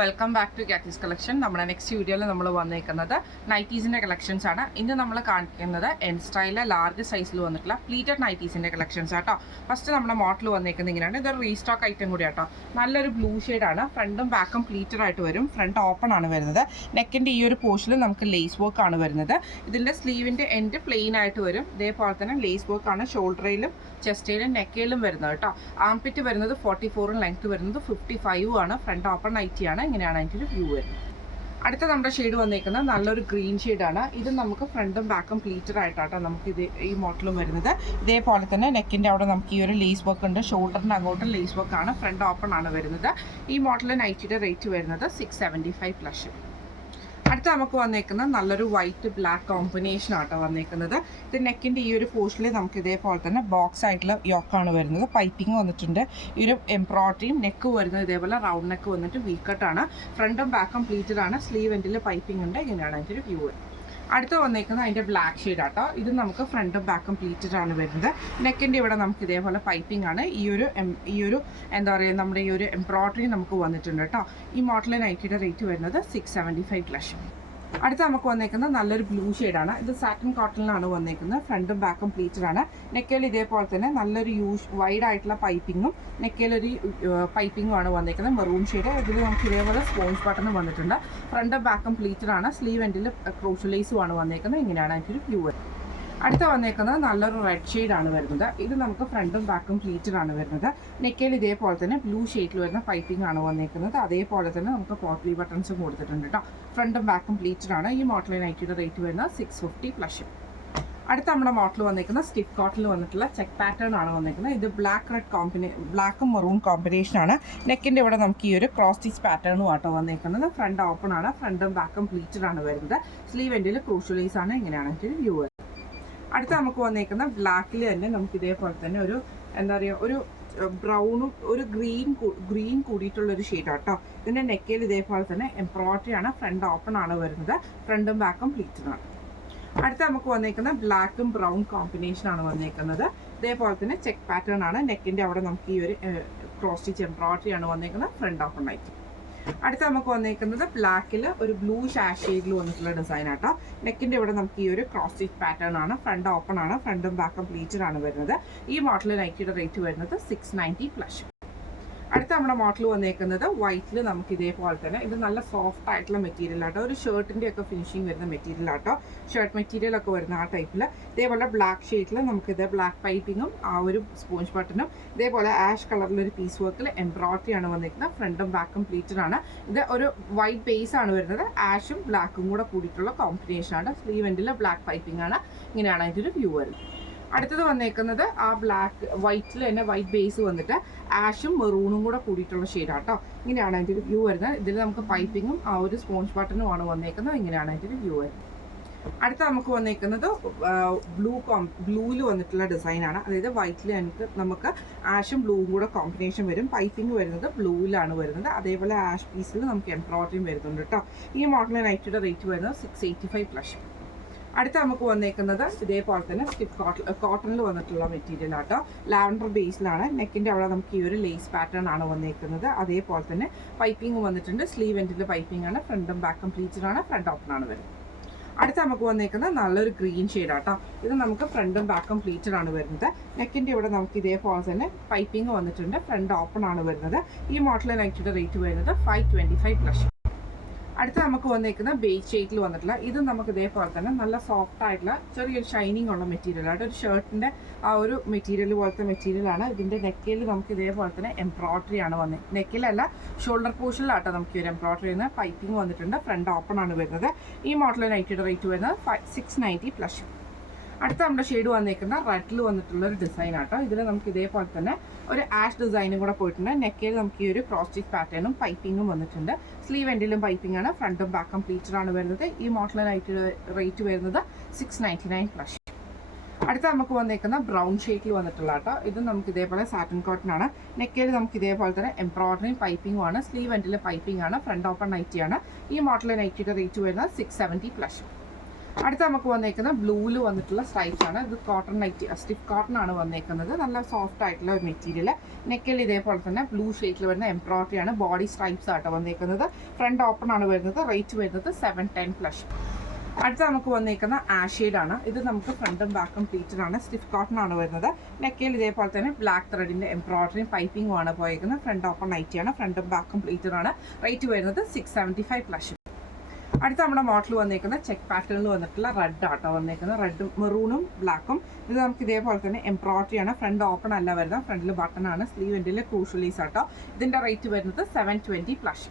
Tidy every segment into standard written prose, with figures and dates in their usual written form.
Welcome back to Katie's collection. നമ്മുടെ next വീഡിയോയിൽ നമ്മൾ വന്നേക്കുന്നത് നൈറ്റീസിൻ്റെ കളക്ഷൻസ് ആണ്. ഇന്ന് നമ്മൾ കാണിക്കുന്നത് എൻ സ്റ്റൈലിലെ ലാർജ് സൈസിൽ വന്നിട്ടുള്ള പ്ലീറ്റഡ് നൈറ്റീസിൻ്റെ കളക്ഷൻസ് ആട്ടോ. ഫസ്റ്റ് നമ്മുടെ മോഡൽ വന്നേക്കുന്നത് ഇങ്ങനെയാണ്. ഇതൊരു റീസ്റ്റോക്ക് ഐറ്റം കൂടി ആട്ടോ. നല്ലൊരു ബ്ലൂ ഷെയ്ഡാണ്. ഫ്രണ്ടും ബാക്കും പ്ലീറ്റഡ് ആയിട്ട് വരും. ഫ്രണ്ട് ഓപ്പൺ ആണ് വരുന്നത്. നെക്കിൻ്റെ ഈ ഒരു പോർഷനിൽ നമുക്ക് ലേസ് വർക്ക് ആണ് വരുന്നത്. ഇതിൻ്റെ സ്ലീവിൻ്റെ എൻഡ് പ്ലെയിൻ ആയിട്ട് വരും. ഇതേപോലെ തന്നെ ലേസ് വർക്ക് ആണ് ഷോൾഡറിലും ചെസ്റ്റയിലും നെക്കയിലും വരുന്നത് കേട്ടോ. ആംപിറ്റ് വരുന്നത് 44 ലെങ്ത് വരുന്നത് 55 ആണ്. ഫ്രണ്ട് ഓപ്പൺ നൈറ്റിയാണ്. ഇങ്ങനെയാണ് അതിൻ്റെ ഒരു വ്യൂ വരുന്നത്. അടുത്ത നമ്മുടെ ഷെയ്ഡ് വന്നേക്കുന്നത് നല്ലൊരു ഗ്രീൻ ഷെയ്ഡാണ്. ഇത് നമുക്ക് ഫ്രണ്ടും ബാക്കും പ്ലീറ്റഡ് ആയിട്ടാട്ടോ നമുക്ക് ഇത് ഈ മോഡലും വരുന്നത്. ഇതേപോലെ തന്നെ നെക്കിൻ്റെ അവിടെ നമുക്ക് ഈ ഒരു ലേസ് വർക്ക് ഉണ്ട്. ഷോൾഡറിന് അങ്ങോട്ട് ലേസ് വർക്ക് ആണ്. ഫ്രണ്ട് ഓപ്പൺ ആണ് വരുന്നത്. ഈ മോഡൽ നൈറ്റിയുടെ റേറ്റ് വരുന്നത് 675 പ്ലസ്. അടുത്ത നമുക്ക് വന്നേക്കുന്നത് നല്ലൊരു വൈറ്റ് ബ്ലാക്ക് കോമ്പിനേഷൻ ആട്ടോ വന്നേക്കുന്നത്. ഇത് നെക്കിൻ്റെ ഈ ഒരു പോർഷനിൽ നമുക്ക് ഇതേപോലെ തന്നെ ബോക്സ് ആയിട്ടുള്ള യോക്കാണ് വരുന്നത്. പൈപ്പിംഗ് വന്നിട്ടുണ്ട്. ഈ ഒരു എംബ്രോയിഡറിയും നെക്ക് വരുന്നത് ഇതേപോലെ റൗണ്ട് നെക്ക് വന്നിട്ട് വീക്കട്ടാണ്. ഫ്രണ്ടും ബാക്കും പ്ലീറ്റഡ് ആണ്. സ്ലീവ് എൻഡിൽ പൈപ്പിംഗ് ഉണ്ട്. ഇങ്ങനെയാണ് അതിൻ്റെ ഒരു വ്യൂ. അടുത്ത് വന്നേക്കുന്നത് അതിൻ്റെ ബ്ലാക്ക് ഷെയ്ഡ് ആട്ടോ. ഇത് നമുക്ക് ഫ്രണ്ടും ബാക്കും പ്ലീറ്റഡ് ആണ് വരുന്നത്. നെക്കിൻ്റെ ഇവിടെ നമുക്ക് ഇതേപോലെ പൈപ്പിംഗ് ആണ്. ഈ ഒരു എന്താ പറയുക നമ്മുടെ ഈ ഒരു എംബ്രോയിഡറി നമുക്ക് വന്നിട്ടുണ്ട് കേട്ടോ. ഈ മോഡൽ നൈറ്റിയുടെ റേറ്റ് വരുന്നത് 675 പ്ലസ്. അടുത്ത് നമുക്ക് വന്നേക്കുന്നത് നല്ലൊരു ബ്ലൂ ഷെയ്ഡാണ്. ഇത് സാറ്റിൻ കോട്ടണിലാണ് വന്നേക്കുന്നത്. ഫ്രണ്ടും ബാക്കും പ്ലീറ്റഡ് ആണ്. നെക്കയിൽ ഇതേപോലെ തന്നെ നല്ലൊരു വൈഡ് ആയിട്ടുള്ള പൈപ്പിങ്ങും നെക്കയിലൊരു പൈപ്പിങ്ങും ആണ് വന്നേക്കുന്നത്. Maroon shade. ഇതിൽ നമുക്ക് ഇതേപോലെ സ്പോഞ്ച് ബട്ടൺ വന്നിട്ടുണ്ട്. ഫ്രണ്ടും ബാക്കും പ്ലീറ്റഡ് ആണ്. സ്ലീവ് എൻഡിൽ ക്രോഷ്യലൈസും ആണ് വന്നേക്കുന്നത്. ഇങ്ങനെയാണ് അതിൻ്റെ ഒരു വ്യൂ. അടുത്ത വന്നേക്കുന്നത് നല്ലൊരു റെഡ് ഷെയ്ഡാണ് വരുന്നത്. ഇത് നമുക്ക് ഫ്രണ്ടും ബാക്കും പ്ലീറ്റഡ് ആണ് വരുന്നത്. നെക്കയിൽ ഇതേപോലെ തന്നെ ബ്ലൂ ഷെയ്ഡിൽ വരുന്ന പൈപ്പിംഗ് ആണ് വന്നേക്കുന്നത്. അതേപോലെ തന്നെ നമുക്ക് പോട്ട്ലി ബട്ടൺസും കൊടുത്തിട്ടുണ്ട് കേട്ടോ. ഫ്രണ്ടും ബാക്കും പ്ലീറ്റഡ് ആണ്. ഈ മോഡൽ നൈറ്റിയുടെ റേറ്റ് വരുന്നത് 650 പ്ലസ്. അടുത്ത നമ്മുടെ മോഡൽ വന്നേക്കുന്നത് സ്റ്റിഫ് കോട്ടണിൽ വന്നിട്ടുള്ള ചെക്ക് പാറ്റേൺ ആണ് വന്നേക്കുന്നത്. ഇത് ബ്ലാക്കും മെറൂൺ കോമ്പിനേഷനാണ്. നെക്കിൻ്റെ ഇവിടെ നമുക്ക് ഈ ഒരു ക്രോസ് സ്റ്റിച്ച് പാറ്റേണും ആട്ടോ വന്നേക്കുന്നത്. ഫ്രണ്ട് ഓപ്പൺ ആണ്. ഫ്രണ്ടും ബാക്കും പ്ലീറ്റഡ് ആണ് വരുന്നത്. സ്ലീവ് എൻഡിൽ ക്രൂഷ്യലൈസ് ആണ്. ഇങ്ങനെയാണ് ഇതിൻ്റെ വ്യൂ. അടുത്ത നമുക്ക് വന്നേക്കുന്ന ബ്ലാക്കിൽ തന്നെ നമുക്ക് ഇതേപോലെ തന്നെ ഒരു എന്താ പറയുക ഒരു ബ്രൗണും ഒരു ഗ്രീൻ കൂടിയിട്ടുള്ളൊരു ഷെയ്ഡാട്ടോ. ഇതിൻ്റെ നെക്കയിൽ ഇതേപോലെ തന്നെ എംബ്രോയിഡറി ആണ്. ഫ്രണ്ട് ഓപ്പൺ ആണ് വരുന്നത്. ഫ്രണ്ടും ബാക്കും പ്ലീറ്റഡ് ആണ്. അടുത്ത നമുക്ക് വന്നേക്കുന്ന ബ്ലാക്കും ബ്രൗൺ കോമ്പിനേഷനാണ് വന്നേക്കുന്നത്. ഇതേപോലെ തന്നെ ചെക്ക് പാറ്റേൺ ആണ്. നെക്കിൻ്റെ അവിടെ നമുക്ക് ഈ ഒരു ക്രോസ് സ്റ്റിച്ച് എംബ്രോയിഡറി ആണ് വന്നേക്കുന്നത്. ഫ്രണ്ട് ഓപ്പൺ ആയിട്ട്. അടുത്ത നമുക്ക് വന്നേക്കുന്നത് ബ്ലാക്കിൽ ഒരു ബ്ലൂ ഷാഷ് ഷെയ്ഡിൽ വന്നിട്ടുള്ള ഡിസൈൻ ആട്ടോ. നെക്കിൻ്റെ ഇവിടെ നമുക്ക് ഈ ഒരു ക്രോസ് സ്റ്റിച്ച് പാറ്റേൺ ആണ്. ഫ്രണ്ട് ഓപ്പൺ ആണ്. ഫ്രണ്ടും ബാക്കും പ്ലീറ്റഡ് ആണ് വരുന്നത്. ഈ മോഡൽ നൈറ്റിയുടെ റേറ്റ് വരുന്നത് 690 പ്ലസ്. അടുത്ത നമ്മുടെ മോഡൽ വന്നേക്കുന്നത് വൈറ്റിൽ നമുക്ക് ഇതേപോലെ തന്നെ ഇത് നല്ല സോഫ്റ്റ് ആയിട്ടുള്ള മെറ്റീരിയൽ ആട്ടോ. ഒരു ഷർട്ടിൻ്റെ ഒക്കെ ഫിനിഷിങ് വരുന്ന മെറ്റീരിയൽ ആട്ടോ. ഷർട്ട് മെറ്റീരിയൽ ഒക്കെ വരുന്ന ആ ടൈപ്പിൽ ഇതേപോലെ ബ്ലാക്ക് ഷെയ്ഡിൽ നമുക്കിത് ബ്ലാക്ക് പൈപ്പിങ്ങും ആ ഒരു സ്പോഞ്ച് ബട്ടണും ഇതേപോലെ ആഷ് കളറിലൊരു പീസ് വർക്കിൽ എംബ്രോയിഡറി ആണ് വന്നിരിക്കുന്നത്. ഫ്രണ്ടും ബാക്കും പ്ലീറ്റഡ് ആണ്. ഇത് ഒരു വൈറ്റ് ബേസ് ആണ് വരുന്നത്. ആഷും ബ്ലാക്കും കൂടെ കൂടിയിട്ടുള്ള കോമ്പിനേഷൻ ആണ്. സ്ലീവ് എൻഡിൽ ബ്ലാക്ക് പൈപ്പിംഗ് ആണ്. ഇങ്ങനെയാണ് അതിൻ്റെ ഒരു വ്യൂ വരുന്നത്. അടുത്തത് വന്നേക്കുന്നത് ആ ബ്ലാക്ക് വൈറ്റിൽ തന്നെ വൈറ്റ് ബേസ് വന്നിട്ട് ആഷും മെറൂണും കൂടെ കൂടിയിട്ടുള്ള ഷെയ്ഡാട്ടോ. ഇങ്ങനെയാണ് അതിൻ്റെ ഒരു വ്യൂ വരുന്നത്. ഇതിൽ നമുക്ക് പൈപ്പിങ്ങും ആ ഒരു സ്പോഞ്ച് ബട്ടണും ആണ് വന്നേക്കുന്നത്. ഇങ്ങനെയാണ് അതിൻ്റെ ഒരു വ്യൂ വരുന്നത്. അടുത്ത നമുക്ക് വന്നേക്കുന്നത് ബ്ലൂവിൽ വന്നിട്ടുള്ള ഡിസൈനാണ്. അതായത് വൈറ്റിൽ നമുക്ക് ആഷും ബ്ലൂവും കൂടെ കോമ്പിനേഷൻ വരും. പൈപ്പിംഗ് വരുന്നത് ബ്ലൂവിലാണ് വരുന്നത്. അതേപോലെ ആഷ് പീസിൽ നമുക്ക് എംബ്രോയിഡറിയും വരുന്നുണ്ട് കേട്ടോ. ഈ മോഡൽ നൈറ്റിയുടെ റേറ്റ് വരുന്നത് 685 പ്ലസ്. അടുത്ത നമുക്ക് വന്നേക്കുന്നത് ഇതേപോലെ തന്നെ സ്റ്റിഫ് കോട്ടണിൽ വന്നിട്ടുള്ള മെറ്റീരിയൽ ആട്ടോ. ലാവൻഡർ ബേസിലാണ്. നെക്കിൻ്റെ അവിടെ നമുക്ക് ഈ ഒരു ലേസ് പാറ്റേൺ ആണ് വന്നേക്കുന്നത്. അതേപോലെ തന്നെ പൈപ്പിംഗ് വന്നിട്ടുണ്ട്. സ്ലീവ് എൻഡിൽ പൈപ്പിംഗ് ആണ്. ഫ്രണ്ടും ബാക്കും പ്ലീറ്റഡ് ആണ്. ഫ്രണ്ട് ഓപ്പൺ ആണ് വരുന്നത്. അടുത്ത നമുക്ക് വന്നേക്കുന്നത് നല്ലൊരു ഗ്രീൻ ഷെയ്ഡ് ആട്ടോ. ഇത് നമുക്ക് ഫ്രണ്ടും ബാക്കും പ്ലീറ്റഡ് ആണ് വരുന്നത്. നെക്കിൻ്റെ ഇവിടെ നമുക്ക് ഇതേപോലെ തന്നെ പൈപ്പിംഗ് വന്നിട്ടുണ്ട്. ഫ്രണ്ട് ഓപ്പൺ ആണ് വരുന്നത്. ഈ മോഡൽ നൈറ്റിയുടെ റേറ്റ് വരുന്നത് 525 പ്ലസ്. അടുത്ത നമുക്ക് വന്നേക്കുന്ന ബേജ് ഷെയ്ഡിൽ വന്നിട്ടുള്ള ഇത് നമുക്ക് ഇതേപോലെ തന്നെ നല്ല സോഫ്റ്റ് ആയിട്ടുള്ള ചെറിയൊരു ഷൈനിങ് ഉള്ള മെറ്റീരിയൽ ആയിട്ട് ഒരു ഷർട്ടിൻ്റെ ആ ഒരു മെറ്റീരിയൽ പോലത്തെ മെറ്റീരിയലാണ്. ഇതിൻ്റെ നെക്കയിൽ നമുക്ക് ഇതേപോലെ തന്നെ എംബ്രോയിഡറി ആണ് വന്നത്. നെക്കിലല്ല ഷോൾഡർ പോർഷനിലാട്ടോ നമുക്ക് ഈ ഒരു എംബ്രോയിഡറി വരുന്നത്. പൈപ്പിംഗ് വന്നിട്ടുണ്ട്. ഫ്രണ്ട് ഓപ്പൺ ആണ് വരുന്നത്. ഈ മോഡൽ നൈറ്റിയുടെ റേറ്റ് വരുന്നത് 690 പ്ലസ്. അടുത്ത നമ്മുടെ ഷെയ്ഡ് വന്നേക്കുന്ന റെഡിൽ വന്നിട്ടുള്ള ഒരു ഡിസൈൻ ആട്ടോ. ഇതിൽ നമുക്ക് ഇതേപോലെ തന്നെ ഒരു ആഷ് ഡിസൈനും കൂടെ പോയിട്ടുണ്ട്. നെക്കയിൽ നമുക്ക് ഈ ഒരു ക്രോസ് സ്റ്റിച്ച് പാറ്റേണും പൈപ്പിങ്ങും വന്നിട്ടുണ്ട്. സ്ലീവ് എൻഡിലും പൈപ്പിംഗ് ആണ്. ഫ്രണ്ടും ബാക്കും പ്ലീറ്റഡ് ആണ് വരുന്നത്. ഈ മോഡൽ റേറ്റ് വരുന്നത് 699 പ്ലസ്. അടുത്ത നമുക്ക് വന്നേക്കുന്ന ബ്രൗൺ ഷെയ്ഡിൽ വന്നിട്ടുള്ള കേട്ടോ. ഇത് നമുക്ക് ഇതേപോലെ സാറ്റിൻ കോട്ടൺ ആണ്. നെക്കയിൽ നമുക്ക് ഇതേപോലെ തന്നെ എംബ്രോയിഡറിയും പൈപ്പിംഗും ആണ്. സ്ലീവ് എൻഡിൽ പൈപ്പിംഗ് ആണ്. ഫ്രണ്ട് ഓപ്പൺ നൈറ്റിയാണ്. ഈ മോഡൽ നൈറ്റിയുടെ റേറ്റ് വരുന്നത് 670 പ്ലസ്. അടുത്ത നമുക്ക് വന്നേക്കുന്നത് ബ്ലൂവിൽ വന്നിട്ടുള്ള സ്ട്രൈപ്സ് ആണ്. ഇത് കോട്ടൺ നൈറ്റി, സ്റ്റിഫ് കോട്ടൺ ആണ് വന്നേക്കുന്നത്. നല്ല സോഫ്റ്റ് ആയിട്ടുള്ള ഒരു മെറ്റീരിയൽ. നെക്കിൽ ഇതേപോലെ തന്നെ ബ്ലൂ ഷെയ്ഡിൽ വരുന്ന എംബ്രോയിഡറി ആണ്. ബോഡി സ്ട്രൈപ്സ് ആട്ടോ വന്നേക്കുന്നത്. ഫ്രണ്ട് ഓപ്പൺ ആണ് വരുന്നത്. റേറ്റ് വരുന്നത് 710+. അടുത്ത നമുക്ക് വന്നേക്കുന്ന ആഷേഡാണ്. ഇത് നമുക്ക് ഫ്രണ്ടും ബാക്കും പ്ലീറ്റഡ് ആണ്. സ്റ്റിഫ് കോട്ടൺ ആണ് വരുന്നത്. നെക്കിൽ ഇതേപോലെ തന്നെ ബ്ലാക്ക് ത്രെഡിൻ്റെ എംബ്രോയിഡറിയും പൈപ്പിംഗും ആണ് പോയേക്കുന്നത്. Front open നൈറ്റിയാണ്. ഫ്രണ്ടും ബാക്കും പ്ലീറ്റഡ് ആണ്. റേറ്റ് വരുന്നത് 675+. അടുത്ത നമ്മുടെ മോഡൽ വന്നേക്കുന്നത് ചെക്ക് പാറ്റേണിൽ വന്നിട്ടുള്ള റെഡ് ആട്ടോ വന്നേക്കുന്നത്. റെഡും മെറൂണും ബ്ലാക്കും. ഇത് നമുക്ക് ഇതേപോലെ തന്നെ എംബ്രോയിഡറി ആണ്. ഫ്രണ്ട് ഓപ്പൺ അല്ല വരുന്നത്. ഫ്രണ്ടിൽ ബട്ടൺ ആണ്. സ്ലീവ് എൻഡിൽ ക്രൂഷ്യലീസ് ആട്ടോ. ഇതിൻ്റെ റേറ്റ് വരുന്നത് 720+.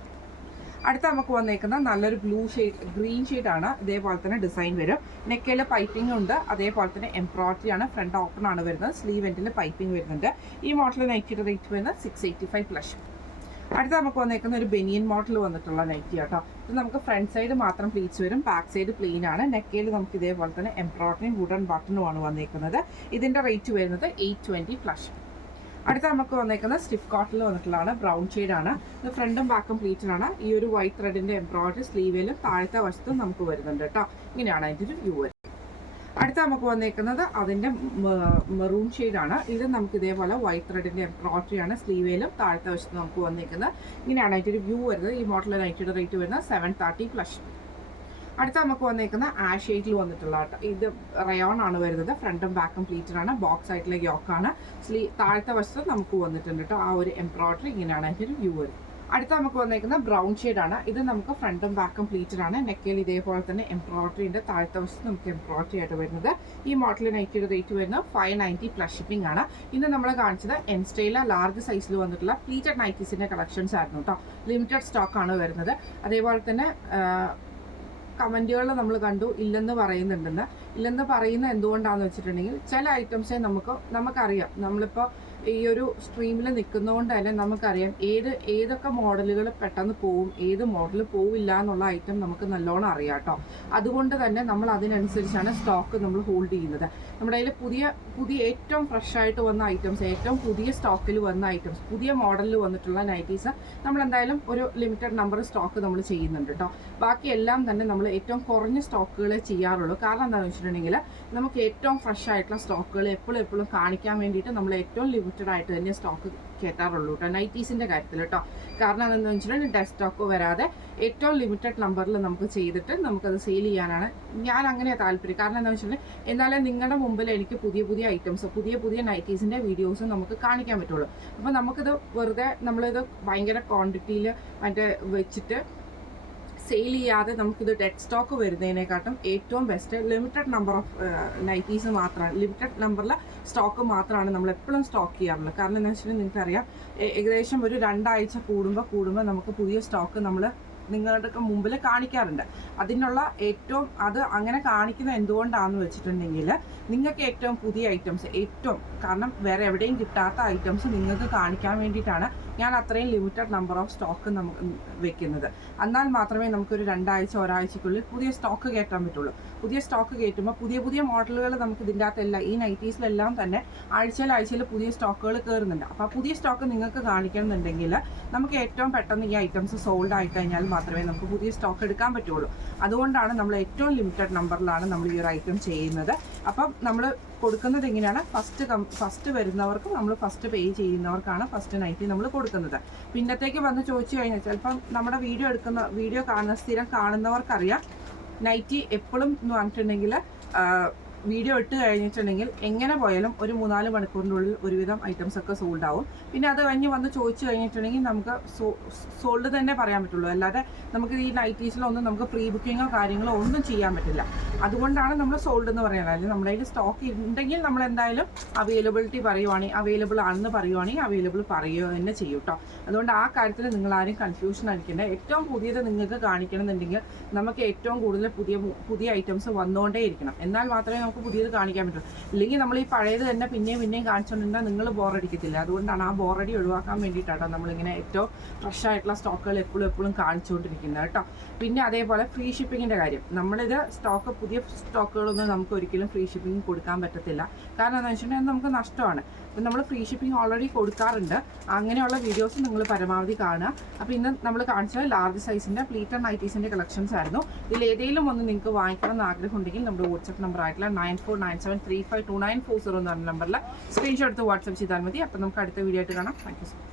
അടുത്ത നമുക്ക് വന്നേക്കുന്ന നല്ലൊരു ബ്ലൂ ഷെയ്ഡ്, ഗ്രീൻ ഷെയ്ഡാണ്. ഇതേപോലെ തന്നെ ഡിസൈൻ വരും. നെക്കിൽ പൈപ്പിംഗ് ഉണ്ട്. അതേപോലെ തന്നെ എംബ്രോയിഡറി ആണ്. ഫ്രണ്ട് ഓപ്പൺ ആണ് വരുന്നത്. സ്ലീവ് എൻഡിൽ പൈപ്പിംഗ് വരുന്നുണ്ട്. ഈ മോഡൽ നൈറ്റിയുടെ റേറ്റ് വരുന്നത് 685+. അടുത്ത നമുക്ക് വന്നേക്കുന്ന ഒരു ബനിയൻ മോഡൽ വന്നിട്ടുള്ള നൈറ്റി ആട്ടോ. ഇത് നമുക്ക് ഫ്രണ്ട് സൈഡ് മാത്രം പ്ലീറ്റ്സ് വരും. ബാക്ക് സൈഡ് പ്ലെയിൻ ആണ്. നെക്കയിൽ നമുക്ക് ഇതേപോലെ തന്നെ എംബ്രോയിഡറിയും വുഡൻ ബട്ടണുമാണ് വന്നേക്കുന്നത്. ഇതിൻ്റെ റേറ്റ് വരുന്നത് 820+. അടുത്ത നമുക്ക് വന്നേക്കുന്നത് സ്റ്റിഫ് കോട്ടണിൽ വന്നിട്ടുള്ളതാണ്. ബ്രൗൺ ഷെയ്ഡാണ്. ഇത് ഫ്രണ്ടും ബാക്കും പ്ലീറ്റഡ് ആണ്. ഈ ഒരു വൈറ്റ് ത്രെഡിൻ്റെ എംബ്രോയിഡറി സ്ലീവിലും താഴത്തെ വശത്തും നമുക്ക് വരുന്നുണ്ട് കേട്ടോ. ഇങ്ങനെയാണ് അതിൻ്റെ ഒരു വ്യൂ വരുന്നത്. അടുത്ത നമുക്ക് വന്നേക്കുന്നത് അതിൻ്റെ മെറൂൺ ഷെയ്ഡാണ്. ഇത് നമുക്ക് ഇതേപോലെ വൈറ്റ് ത്രെഡിൻ്റെ എംബ്രോയിഡറി ആണ്. സ്ലീവിലും താഴത്തെ വശത്ത് നമുക്ക് വന്നേക്കുന്നത്. ഇങ്ങനെയാണ് അതിൻ്റെ ഒരു വ്യൂ വരുന്നത്. ഈ മോഡൽ നൈറ്റിയുടെ റേറ്റ് വരുന്നത് 730+. അടുത്ത നമുക്ക് വന്നേക്കുന്ന ആഷ് ഷെയ്ഡിൽ വന്നിട്ടുള്ള കേട്ടോ. ഇത് റയോൺ ആണ് വരുന്നത്. ഫ്രണ്ടും ബാക്കും പ്ലീറ്റഡ് ആണ്. ബോക്സ് ആയിട്ടുള്ള യോക്കാണ്. താഴത്തെ വശത്ത് നമുക്ക് വന്നിട്ടുണ്ട് കേട്ടോ. ആ ഒരു എംബ്രോയിഡറി ഇങ്ങനെയാണ് അതിൻ്റെ ഒരു വ്യൂ വരുന്നത്. അടുത്ത നമുക്ക് വന്നേക്കുന്ന ബ്രൗൺ ഷെയ്ഡാണ്. ഇത് നമുക്ക് ഫ്രണ്ടും ബാക്കും പ്ലീറ്റഡ് ആണ്. നെക്കയിൽ ഇതേപോലെ തന്നെ എംബ്രോയിഡറി ഉണ്ട്. താഴത്തെ വശത്ത് നമുക്ക് എംബ്രോയിഡറി ആയിട്ട് വരുന്നത്. ഈ മോഡൽ നൈറ്റിയുടെ റേറ്റ് വരുന്നത് 590+ ഷിപ്പിംഗ് ആണ്. ഇന്ന് നമ്മൾ കാണിച്ചത് എൻ സ്റ്റൈല ലാർജ് സൈസിൽ വന്നിട്ടുള്ള പ്ലീറ്റഡ് നൈറ്റീസിൻ്റെ കളക്ഷൻസ് ആയിരുന്നു കേട്ടോ. ലിമിറ്റഡ് സ്റ്റോക്കാണ് വരുന്നത്. അതേപോലെ തന്നെ കമൻറ്റുകൾ നമ്മൾ കണ്ടു ഇല്ലെന്ന് പറയുന്നുണ്ടെന്ന്. ഇല്ലെന്ന് പറയുന്ന എന്തുകൊണ്ടാണെന്ന് വെച്ചിട്ടുണ്ടെങ്കിൽ ചില ഐറ്റംസേ നമുക്കറിയാം. നമ്മളിപ്പോൾ ഈ ഒരു സ്ട്രീമിൽ നിൽക്കുന്നതുകൊണ്ട് തന്നെ നമുക്കറിയാം ഏതൊക്കെ മോഡലുകൾ പെട്ടെന്ന് പോവും, ഏത് മോഡൽ പോവില്ല എന്നുള്ള ഐറ്റം നമുക്ക് നല്ലോണം അറിയാം കേട്ടോ. അതുകൊണ്ട് തന്നെ നമ്മൾ അതിനനുസരിച്ചാണ് സ്റ്റോക്ക് നമ്മൾ ഹോൾഡ് ചെയ്യുന്നത്. നമ്മുടെ കയ്യിൽ പുതിയ ഏറ്റവും ഫ്രഷ് ആയിട്ട് വന്ന ഐറ്റംസ്, ഏറ്റവും പുതിയ സ്റ്റോക്കിൽ വന്ന ഐറ്റംസ്, പുതിയ മോഡലിൽ വന്നിട്ടുള്ള നൈറ്റീസ് നമ്മൾ എന്തായാലും ഒരു ലിമിറ്റഡ് നമ്പർ സ്റ്റോക്ക് നമ്മൾ ചെയ്യുന്നുണ്ട് കേട്ടോ. ബാക്കി എല്ലാം തന്നെ നമ്മൾ ഏറ്റവും കുറഞ്ഞ സ്റ്റോക്കുകളെ ചെയ്യാറുള്ളൂ. കാരണം എന്താണെന്ന് വെച്ചിട്ടുണ്ടെങ്കിൽ നമുക്ക് ഏറ്റവും ഫ്രഷ് ആയിട്ടുള്ള സ്റ്റോക്കുകൾ എപ്പോഴും കാണിക്കാൻ വേണ്ടിയിട്ട് നമ്മൾ ഏറ്റവും ലിമിറ്റഡ് ആയിട്ട് തന്നെ സ്റ്റോക്ക് കയറ്റാറുള്ളൂ കേട്ടോ, നൈറ്റീസിൻ്റെ കാര്യത്തിൽ കേട്ടോ. കാരണം എന്താണെന്ന് വെച്ചിട്ടുണ്ടെങ്കിൽ ഡെഡ് സ്റ്റോക്ക് വരാതെ ഏറ്റവും ലിമിറ്റഡ് നമ്പറിൽ നമുക്ക് ചെയ്തിട്ട് നമുക്കത് സെയിൽ ചെയ്യാനാണ് ഞാൻ അങ്ങനെ താല്പര്യം. കാരണം എന്താണെന്ന് വെച്ചിട്ടുണ്ടെങ്കിൽ എന്നാലേ നിങ്ങളുടെ മുമ്പിൽ എനിക്ക് പുതിയ ഐറ്റംസ്, പുതിയ നൈറ്റീസിൻ്റെ വീഡിയോസ് നമുക്ക് കാണിക്കാൻ പറ്റുള്ളൂ. അപ്പോൾ നമുക്കിത് വെറുതെ നമ്മളിത് ഭയങ്കര ക്വാണ്ടിറ്റിയിൽ വെച്ചിട്ട് സെയിൽ ചെയ്യാതെ നമുക്കിത് ഡെഡ് സ്റ്റോക്ക് വരുന്നതിനെക്കാട്ടും ഏറ്റവും best limited number of nighties മാത്രമാണ്, ലിമിറ്റഡ് നമ്പറിലെ സ്റ്റോക്ക് മാത്രമാണ് നമ്മൾ എപ്പോഴും സ്റ്റോക്ക് ചെയ്യാറുള്ളത്. കാരണം എന്താ വെച്ചിട്ടുണ്ടെങ്കിൽ നിങ്ങൾക്കറിയാം ഏകദേശം ഒരു 2 ആഴ്ച കൂടുമ്പോൾ നമുക്ക് പുതിയ സ്റ്റോക്ക് നമ്മൾ നിങ്ങളുടെ മുമ്പിൽ കാണിക്കാറുണ്ട്. അതിനുള്ള അത് അങ്ങനെ കാണിക്കുന്നത് എന്തുകൊണ്ടാണെന്ന് വെച്ചിട്ടുണ്ടെങ്കിൽ നിങ്ങൾക്ക് ഏറ്റവും പുതിയ ഐറ്റംസ്, കാരണം വേറെ എവിടെയും കിട്ടാത്ത ഐറ്റംസ് നിങ്ങൾക്ക് കാണിക്കാൻ വേണ്ടിയിട്ടാണ് ഞാൻ അത്രയും ലിമിറ്റഡ് നമ്പർ ഓഫ് സ്റ്റോക്ക് നമുക്ക് വെക്കുന്നത്. എന്നാൽ മാത്രമേ നമുക്കൊരു 2 ആഴ്ച ഒരാഴ്ചക്കുള്ളിൽ പുതിയ സ്റ്റോക്ക് കയറ്റാൻ പറ്റുള്ളൂ. പുതിയ സ്റ്റോക്ക് കയറ്റുമ്പോൾ പുതിയ മോഡലുകൾ നമുക്ക് ഇതിൻ്റെ അകത്തെല്ലാം ഈ നൈറ്റീസിലെല്ലാം തന്നെ ആഴ്ചയിൽ പുതിയ സ്റ്റോക്കുകൾ കയറുന്നുണ്ട്. അപ്പോൾ ആ പുതിയ സ്റ്റോക്ക് നിങ്ങൾക്ക് കാണിക്കണമെന്നുണ്ടെങ്കിൽ നമുക്ക് ഏറ്റവും പെട്ടെന്ന് ഈ ഐറ്റംസ് സോൾഡ് ആയി കഴിഞ്ഞാൽ മാത്രമേ നമുക്ക് പുതിയ സ്റ്റോക്ക് എടുക്കാൻ പറ്റുള്ളൂ. അതുകൊണ്ടാണ് നമ്മൾ ഏറ്റവും ലിമിറ്റഡ് നമ്പറിലാണ് നമ്മൾ ഈ ഒരു ഐറ്റം ചെയ്യുന്നത്. അപ്പം നമ്മൾ കൊടുക്കുന്നത് എങ്ങനെയാണ്, ഫസ്റ്റ് വരുന്നവർക്ക് നമ്മൾ ഫസ്റ്റ് പേ ചെയ്യുന്നവർക്കാണ് ഫസ്റ്റ് നൈറ്റി നമ്മൾ കൊടുക്കുന്നത്. പിന്നത്തേക്ക് വന്ന് ചോദിച്ചു കഴിഞ്ഞാൽ ചിലപ്പം നമ്മുടെ വീഡിയോ സ്ഥിരം കാണുന്നവർക്കറിയാം നൈറ്റി എപ്പോഴും എന്ന് പറഞ്ഞിട്ടുണ്ടെങ്കിൽ വീഡിയോ ഇട്ട് കഴിഞ്ഞിട്ടുണ്ടെങ്കിൽ എങ്ങനെ പോയാലും ഒരു 3-4 മണിക്കൂറിനുള്ളിൽ ഒരുവിധം ഐറ്റംസ് ഒക്കെ സോൾഡ് ആവും. പിന്നെ അത് കഴിഞ്ഞ് വന്ന് ചോദിച്ചു കഴിഞ്ഞിട്ടുണ്ടെങ്കിൽ നമുക്ക് സോൾഡ് തന്നെ പറയാൻ പറ്റുള്ളൂ. അല്ലാതെ നമുക്ക് ഈ നൈറ്റീസിലൊന്നും നമുക്ക് പ്രീ ബുക്കിങ്ങോ കാര്യങ്ങളോ ഒന്നും ചെയ്യാൻ പറ്റില്ല. അതുകൊണ്ടാണ് നമ്മൾ സോൾഡ് എന്ന് പറയുന്നത്. അല്ലെങ്കിൽ നമ്മുടെ കയ്യിൽ സ്റ്റോക്ക് ഉണ്ടെങ്കിൽ നമ്മൾ എന്തായാലും അവൈലബിൾ ആണെന്ന് പറയുവാണെങ്കിൽ അവൈലബിൾ പറയുക തന്നെ ചെയ്യും കേട്ടോ. അതുകൊണ്ട് ആ കാര്യത്തിൽ നിങ്ങളാരും കൺഫ്യൂഷൻ അടിക്കേണ്ട. ഏറ്റവും പുതിയത് നിങ്ങൾക്ക് കാണിക്കണം എന്നുണ്ടെങ്കിൽ നമുക്ക് ഏറ്റവും കൂടുതൽ പുതിയ ഐറ്റംസ് വന്നുകൊണ്ടേ ഇരിക്കണം. എന്നാൽ മാത്രമേ നമുക്ക് പുതിയത് കാണിക്കാൻ പറ്റും. ഇല്ലെങ്കിൽ നമ്മൾ ഈ പഴയത് തന്നെ പിന്നെയും കാണിച്ചുകൊണ്ടിരുന്നാൽ നിങ്ങൾ ബോറടിക്കത്തില്ല. അതുകൊണ്ടാണ് ആ ബോറടി ഒഴിവാക്കാൻ വേണ്ടിയിട്ടാണ് നമ്മളിങ്ങനെ ഏറ്റവും ഫ്രഷ് ആയിട്ടുള്ള സ്റ്റോക്കുകൾ എപ്പോഴും കാണിച്ചുകൊണ്ടിരിക്കുന്നത് കേട്ടോ. പിന്നെ അതേപോലെ ഫ്രീ ഷിപ്പിങ്ങിൻ്റെ കാര്യം, നമ്മളിത് പുതിയ സ്റ്റോക്കുകളൊന്നും നമുക്ക് ഒരിക്കലും ഫ്രീ ഷിപ്പിംഗ് കൊടുക്കാൻ പറ്റത്തില്ല. കാരണം എന്താണെന്ന് വെച്ചിട്ടുണ്ടെങ്കിൽ നമുക്ക് നഷ്ടമാണ്. അപ്പം നമ്മൾ ഫ്രീ ഷിപ്പിംഗ് ഓൾറെഡി കൊടുക്കാറുണ്ട്. അങ്ങനെയുള്ള വീഡിയോസ് നിങ്ങൾ പരമാവധി കാണുക. അപ്പോൾ ഇന്ന് നമ്മൾ കാണിച്ചത് ലാർജ് സൈസിൻ്റെ പ്ലീറ്റഡ് നൈറ്റീസിൻ്റെ കളക്ഷൻസ് ആയിരുന്നു. ഇതിൽ ഏതെങ്കിലും ഒന്ന് നിങ്ങൾക്ക് വാങ്ങിക്കണം എന്ന് ആഗ്രഹം ഉണ്ടെങ്കിൽ നമ്മുടെ വാട്സപ്പ് നമ്പർ ആയിട്ടുള്ള 9497352940 എന്ന് പറഞ്ഞ നമ്പറിൽ സ്ക്രീൻഷോട്ട് എടുത്ത് വാട്സപ്പ് ചെയ്താൽ മതി. അപ്പോൾ നമുക്ക് അടുത്ത വീഡിയോ ആയിട്ട് കാണാം. Thank you.